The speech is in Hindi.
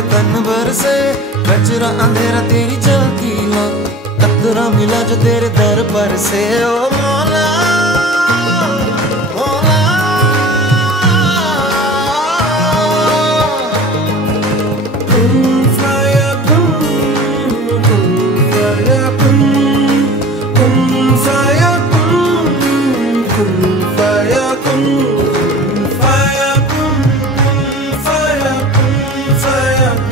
तेरे तन भर से, कचरा अंधेरा तेरी चलती ना, कतरा मिला जो तेरे दर पर से। ओ मौला मौला, कुन फयकुन, कुन फयकुन, कुन फयकुन, कुन फयकुन, फयकुन, फयकुन, फयकुन।